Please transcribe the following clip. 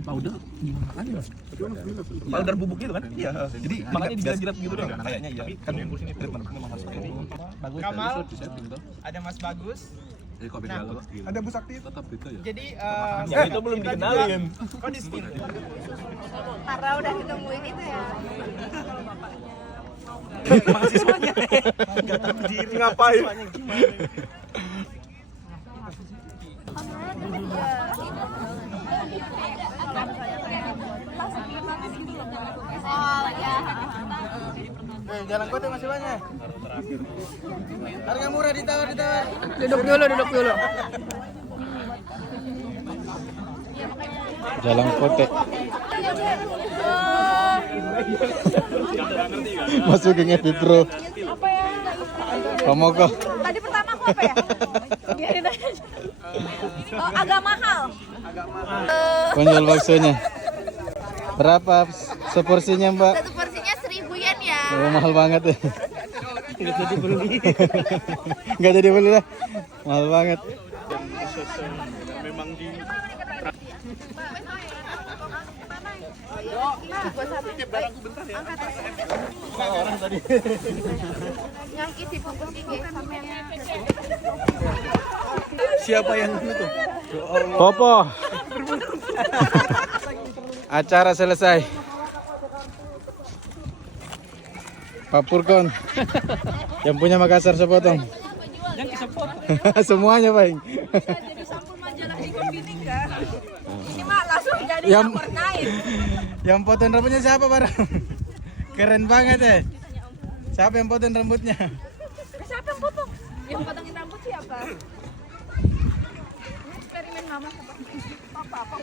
Powder gimana? Powder bubuk gitu kan? Iya. Jadi makanya dijilat-jilat gitu dong. Kayaknya iya. Kan treatment memang harus pakai ini. Bagus. Kamal, ada Mas Bagus. Ada Bu Sakti. Jadi Itu belum dikenalin. kok di sini? Karena udah ditungguin itu ya. Mahasiswanya. Enggak tahu diri Ngapain? Oh ya. Jalan kota masih banyak. Harga murah ditawar. Duduk dulu. Jalan Kote. Masukin Epi Pro. Apa ya? Komoko. Tadi pertama aku apa ya? Biarin aja. Oh, agak mahal. Penjual baksonya. Berapa seporsinya, Mbak? Satu porsinya 1.000 yen ya. Oh, mahal banget ya. Nggak jadi beli lah. Mahal banget. Yang isi bungkus gigi sampean. Siapa yang itu? Popo. Acara selesai. Pak Purkon. Yang punya Makassar sepotong. Yang kesepot. Semuanya, Bang. Jadi sampul majalah di gini enggak? Ini mah langsung jadi Yang- nomor kain. Yang potong rambutnya siapa, Barang? Keren banget ya. Siapa yang potong rambutnya? Siapa yang potong? Yang potongin rambut siapa? Ini eksperimen mama apa? Papa.